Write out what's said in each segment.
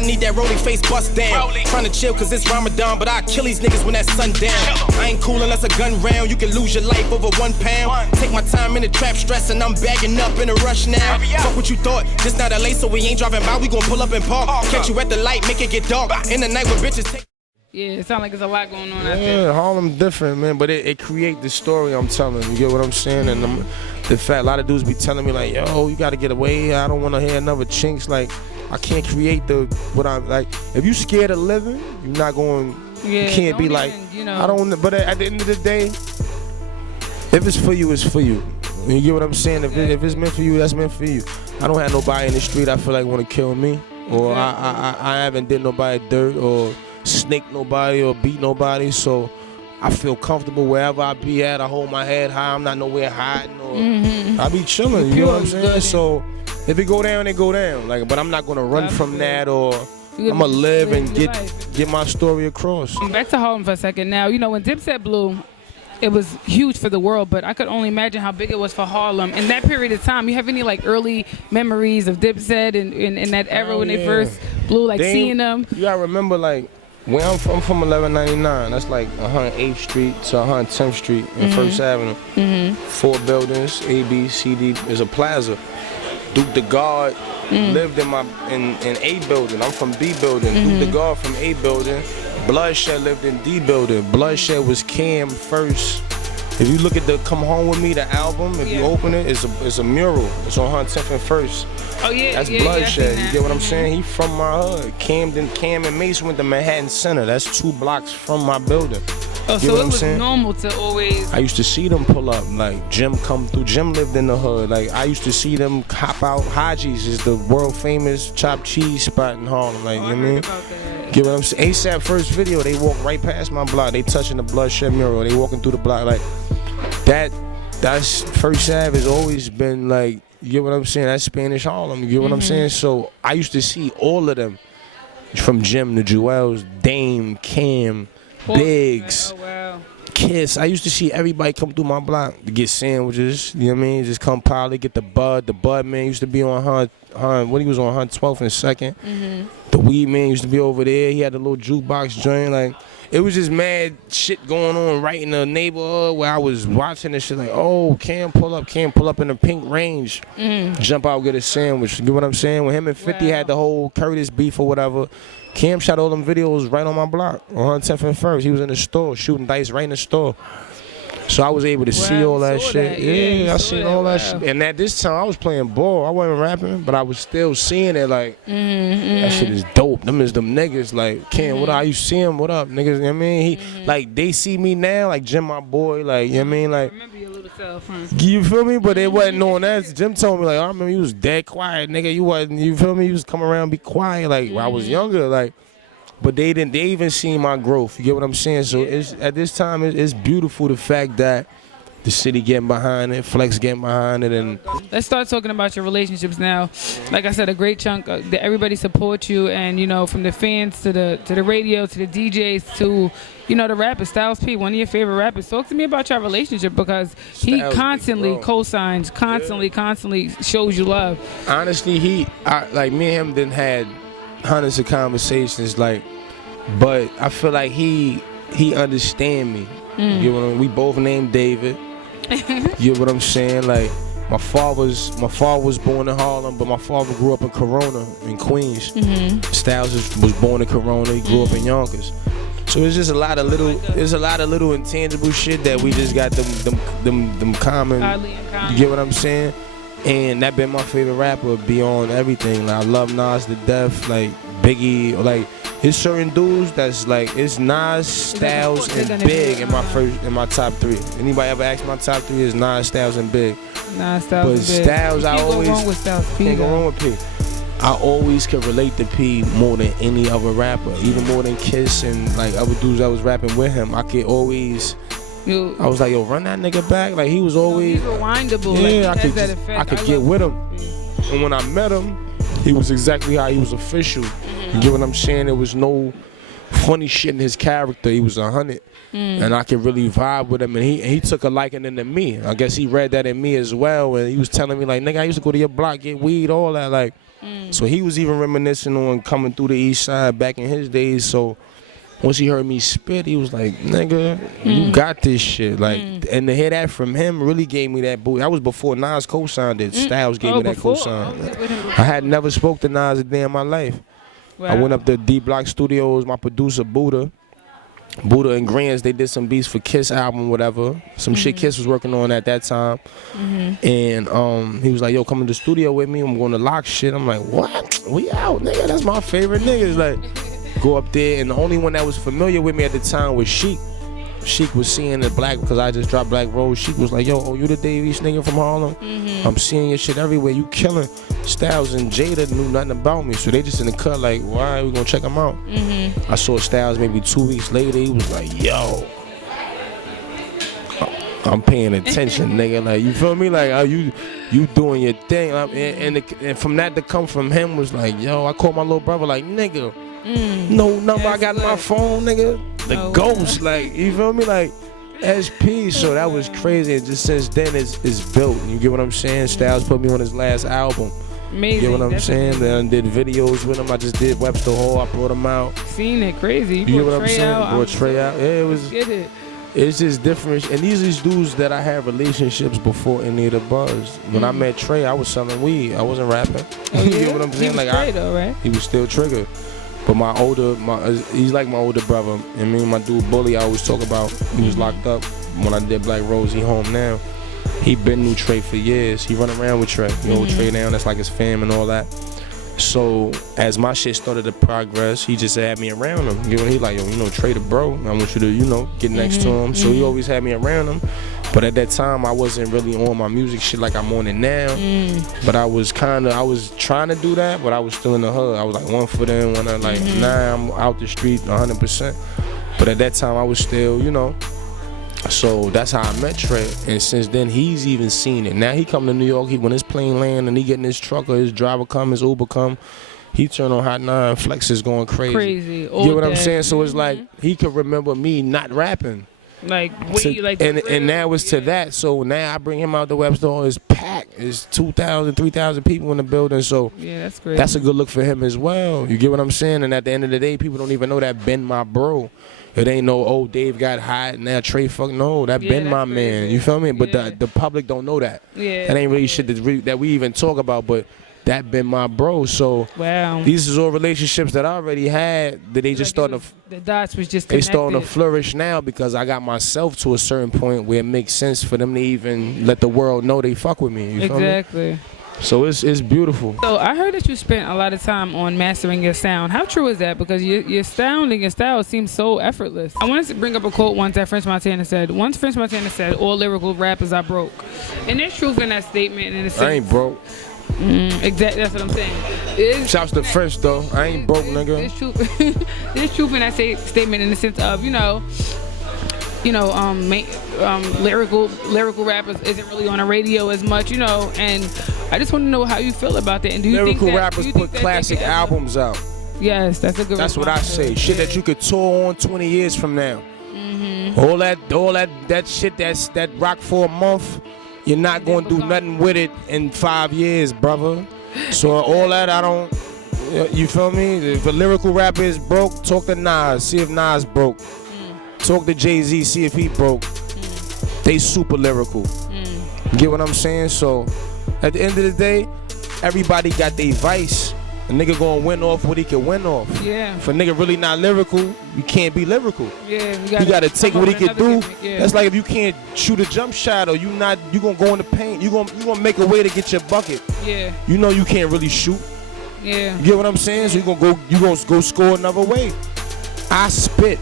I need that rolling face bust down. Trying to chill cause it's Ramadan, but I kill these niggas when that sun down. I ain't cool unless a gun round. You can lose your life over 1 pound. Take my time in the trap stress and I'm bagging up in a rush now. Fuck what you thought, this not LA so we ain't driving by. We gon' pull up and park. Catch you at the light, make it get dark. In the night with bitches take. Yeah, it sounds like there's a lot going on out there. Yeah, Harlem different, man, but it create the story I'm telling. You get what I'm saying? And the fact, a lot of dudes be telling me like, yo, you gotta get away. I don't want to hear another chinks. Like, I can't create what I'm like. If you scared of living, you're not going. Yeah, you can't be even, like, you know. I don't. But at the end of the day, if it's for you, it's for you. You get what I'm saying? If it's meant for you, that's meant for you. I don't have nobody in the street I feel like want to kill me, or I haven't did nobody dirt or snake nobody or beat nobody, so I feel comfortable wherever I be at. I hold my head high. I'm not nowhere hiding, or I be chilling. You know what I'm saying? So if it go down, it go down. Like, but I'm not gonna run from that, or I'm gonna live and get my story across. Back to Harlem for a second. Now, you know, when Dipset blew, it was huge for the world, but I could only imagine how big it was for Harlem. In that period of time, you have any like early memories of Dipset in that era when they first blew, like seeing them? You gotta remember, like, where I'm from 1199. That's like 108th Street to 110th Street and First Avenue. 4 buildings, A, B, C, D. There's a plaza. Duke the Guard lived in A building. I'm from B building. Duke the Guard from A building. Bloodshed lived in D building. Bloodshed was Cam first. If you look at the Come Home With Me, the album, if you open it, it's a mural. It's on 110th and First. Oh yeah, that's Bloodshed. You get what I'm saying? He from my hood. Cam and Mace went to Manhattan Center. That's 2 blocks from my building. Oh, so it was normal to always. I used to see them pull up, like Jim come through. Jim lived in the hood. Like I used to see them hop out. Haji's is the world famous chopped cheese spot in Harlem. Like, you know what I mean? Get what I'm saying? ASAP first video, they walk right past my block. They touching the Bloodshed mural. They walking through the block like that. That's First Ave has always been like. You get what I'm saying? That's Spanish Harlem. You get what I'm saying? So I used to see all of them, from Jim to Jewels, Dame, Cam, Biggs, Kiss. I used to see everybody come through my block to get sandwiches. You know what I mean? Just come probably get the bud. The bud man used to be on what he was on 12th and 2nd. The weed man used to be over there. He had a little jukebox joint. Like, it was just mad shit going on right in the neighborhood where I was watching this shit like, oh, Cam pull up in the pink range. Jump out, get a sandwich. You get what I'm saying? When him and 50 had the whole Curtis beef or whatever, Cam shot all them videos right on my block on 10th and First. He was in the store shooting dice right in the store. So I was able to see all that shit. Yeah, I seen all that shit. And at this time, I was playing ball. I wasn't rapping, but I was still seeing it like, that shit is dope. Them is them niggas. Like, Cam, what up? You see him? What up, niggas? You know what I mean? He, like, they see me now, like Jim, my boy. Like, you know what I mean? Like, I remember your little self, huh? You feel me? But they wasn't knowing that. Jim told me, like, I remember you was dead quiet, nigga. You wasn't, you feel me? You was coming around, be quiet. Like, when I was younger, like. But they even seen my growth. You get what I'm saying? So it's at this time, it's beautiful the fact that the city getting behind it, Flex getting behind it, and let's start talking about your relationships now. Like I said, a great chunk that everybody supports you, and you know, from the fans to the radio to the DJs to, you know, the rappers. Styles P, one of your favorite rappers. Talk to me about your relationship, because he constantly co-signs, constantly shows you love. Honestly, like me and him didn't had hundreds of conversations, like, but I feel like he understand me. You know, we both named David. You know what I'm saying? Like, my father was born in Harlem, but my father grew up in Corona in Queens. Styles was born in Corona. He grew up in Yonkers. So it's just a lot of little intangible shit that we just got them common. You get what I'm saying? And that been my favorite rapper beyond everything. Like, I love Nas to death. Like Biggie, like it's certain dudes that's like, it's Nas, Styles, and Big in my top 3. Anybody ever ask my top 3 is Nas, Styles, and Big. Nas, Styles, and Big. Styles, I always can't go wrong with Styles P. Can't go wrong with P. I always could relate to P more than any other rapper, even more than Kiss and like other dudes that was rapping with him. I could always. I was like, yo, run that nigga back. Like, he was always. He's rewindable. Yeah, like, I could get with him. And when I met him, he was exactly how he was official. You get what I'm saying? There was no funny shit in his character. He was 100, and I could really vibe with him. And he took a liking into me. I guess he read that in me as well. And he was telling me like, nigga, I used to go to your block, get weed, all that. Like, so he was even reminiscing on coming through the East Side back in his days. So once he heard me spit, he was like, nigga, you got this shit. Like, and to hear that from him really gave me that boost. That was before Nas co-signed it. Styles gave me that co-sign. I had never spoke to Nas a day in my life. Wow. I went up to D Block Studios, my producer Buddha and Grands, they did some beats for Kiss album, whatever. Some shit Kiss was working on at that time. And he was like, yo, come to the studio with me. I'm going to lock shit. I'm like, what? We out, nigga. That's my favorite niggas. Like, go up there, and the only one that was familiar with me at the time was Sheik. Sheik was seeing the black, because I just dropped Black Rose. Sheik was like, yo, oh, you the Davies nigga from Harlem? I'm seeing your shit everywhere. You killing. Styles and Jayyiah knew nothing about me, so they just in the cut like, why we gonna check them out? I saw Styles maybe 2 weeks later. He was like, yo, I'm paying attention, nigga. Like, you feel me? Like, you doing your thing. And from that to come from him was like, yo, I called my little brother like, nigga, no number I got in my phone, nigga. The ghost, like, you feel me? Like, SP. So that was crazy. And just since then, it's built. You get what I'm saying? Styles put me on his last album. Amazing. You get what I'm saying? Then I did videos with him. I just did Webster Hall. I brought him out. Seen it, crazy. You get what I'm saying? Brought Trey out. Yeah, it was. Get it. It's just different. And these are dudes that I had relationships before any of the buzz. When I met Trey, I was selling weed. I wasn't rapping. Oh, You yeah? get what I'm saying? He was Like, Trey, though, right? he was still Trigger. But he's like my older brother. And me and my dude Bully, I always talk about. He was locked up when I did Black Rose. He home now. He been knew Trey for years. He run around with Trey. You know, Trey down. That's like his fam and all that. So as my shit started to progress, he just had me around him. You know, he like, yo, you know, Trey the bro. I want you to, you know, get next to him. So he always had me around him. But at that time, I wasn't really on my music shit like I'm on it now. But I was trying to do that, but I was still in the hood. I was like one foot in, one out. Like, nah, I'm out the street 100%. But at that time, I was still, you know. So that's how I met Trey, and since then he's even seen it. Now he come to New York, when his plane land and he get in his truck or his driver come, his Uber come, he turn on Hot 9, Flex is going crazy. You get what I'm saying? So it's like he could remember me not rapping. Like, and now it's to that. So now I bring him out the web store. It's packed. It's 2,000, 3,000 people in the building. So yeah, that's great. That's a good look for him as well. You get what I'm saying? And at the end of the day, people don't even know that Ben my bro. It ain't no, oh, Dave got hot, now Trey fuck. No, that been my crazy. Man. You feel me? But the public don't know that. Yeah. That ain't really shit that we even talk about, but that been my bro. So wow. These is all relationships that I already had that they just starting to. The dots was just connected. They starting to flourish now because I got myself to a certain point where it makes sense for them to even let the world know they fuck with me. You feel me? Exactly. So it's beautiful. So I heard that you spent a lot of time on mastering your sound. How true is that? Because your sound and your style seems so effortless. I wanted to bring up a quote once that French Montana said. Once French Montana said, all lyrical rappers are broke. And there's truth in that statement. In a sense. I ain't broke. Exactly, that's what I'm saying. Shouts to French though. I ain't broke, nigga. There's truth in that statement in the sense of, lyrical rappers isn't really on the radio as much, and I just want to know how you feel about that. And do you lyrical think that, rappers put classic albums out? Yes, that's a good. That's what I say. Shit that you could tour on 20 years from now. All that shit that rock for a month, you're not gonna do nothing with it in 5 years, brother. So all that I don't. You feel me? If a lyrical rapper is broke, talk to Nas, see if Nas broke. Talk to Jay-Z, see if he broke. They super lyrical. Get what I'm saying? So, at the end of the day, everybody got their vice. A nigga gonna win off what he can win off. Yeah. If a nigga really not lyrical, you can't be lyrical. Yeah. You gotta take what he can do. Yeah. That's like if you can't shoot a jump shot or you gonna go in the paint. You gonna make a way to get your bucket. Yeah. You know you can't really shoot. Yeah. You get what I'm saying? So you gonna go score another way. I spit.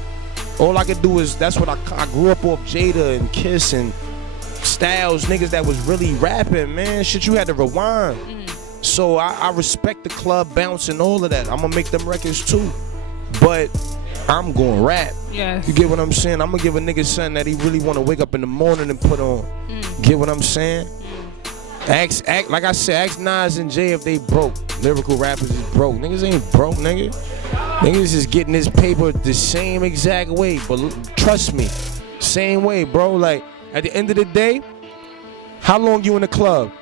All I could do is, that's what I grew up off Jayyiah and Kiss and Styles, niggas that was really rapping, man. Shit, you had to rewind. So I respect the club bounce and all of that. I'm gonna make them records too. But I'm gonna rap. Yes. You get what I'm saying? I'm gonna give a nigga something that he really wanna wake up in the morning and put on. Get what I'm saying? Like I said, ask Nas and Jay if they broke. Lyrical rappers is broke. Niggas ain't broke, nigga. Niggas is getting this paper the same exact way, but trust me, same way, bro. Like, at the end of the day, how long you in the club?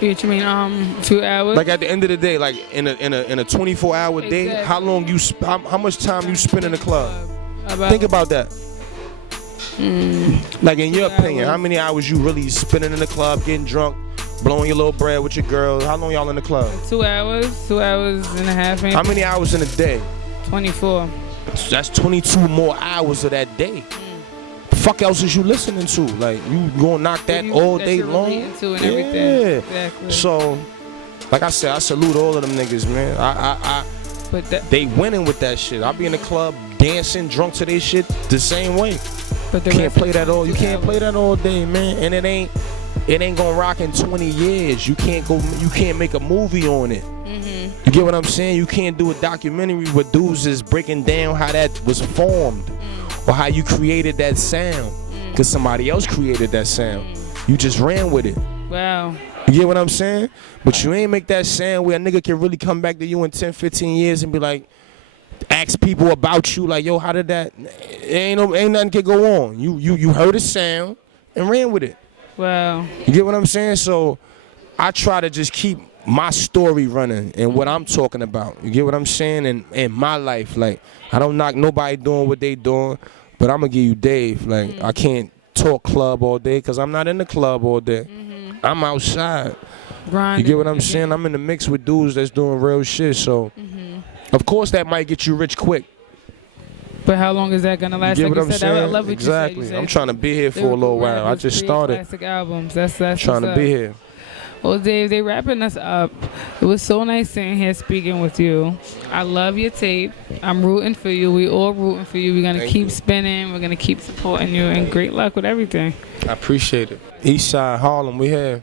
What you mean, a few hours? Like, at the end of the day, like in a 24-hour day, Exactly. how long you how much time you spend in the club? About, Think about that. Like, in your 2 opinion, hours. how many hours you really spending in the club, getting drunk, blowing your little bread with your girl? How long y'all in the club? 2 hours, 2 hours and a half, maybe. How many hours in a day? 24. So that's 22 more hours of that day. Fuck else is you listening to? Like, you gonna knock that all that day you're long? relating to and everything. Yeah. Exactly. So, like I said, I salute all of them niggas, man. But They winning with that shit. I be in the club dancing, drunk to their shit the same way. but the Can't rest play of that all. You 22 can't play hours. that all day, man. And it ain't gonna rock in 20 years. You can't make a movie on it. You get what I'm saying? You can't do a documentary where dudes is breaking down how that was formed or how you created that sound, because somebody else created that sound. You just ran with it. Wow. You get what I'm saying? But you ain't make that sound where a nigga can really come back to you in 10, 15 years and be like, ask people about you, like, yo, how did that? Ain't nothing can go on. You heard a sound and ran with it. Wow. You get what I'm saying? So I try to just keep my story running and what I'm talking about. You get what I'm saying? And in my life, like, I don't knock nobody doing what they doing, but I'm gonna give you Dave. Like, I can't talk club all day because I'm not in the club all day. I'm outside. Grinding. You get what I'm saying? I'm in the mix with dudes that's doing real shit. So, of course, that might get you rich quick. But how long is that gonna last? You get Like what you I'm said, I saying? love what Exactly. you said. I'm trying to be here for a little while. I just started Classic albums. That's trying to what's be up. here. Well, Dave, they wrapping us up. It was so nice sitting here speaking with you. I love your tape. I'm rooting for you. We all rooting for you. We're gonna Thank keep you. spinning. We're gonna keep supporting you, and great luck with everything. I appreciate it. East Side, Harlem, we here.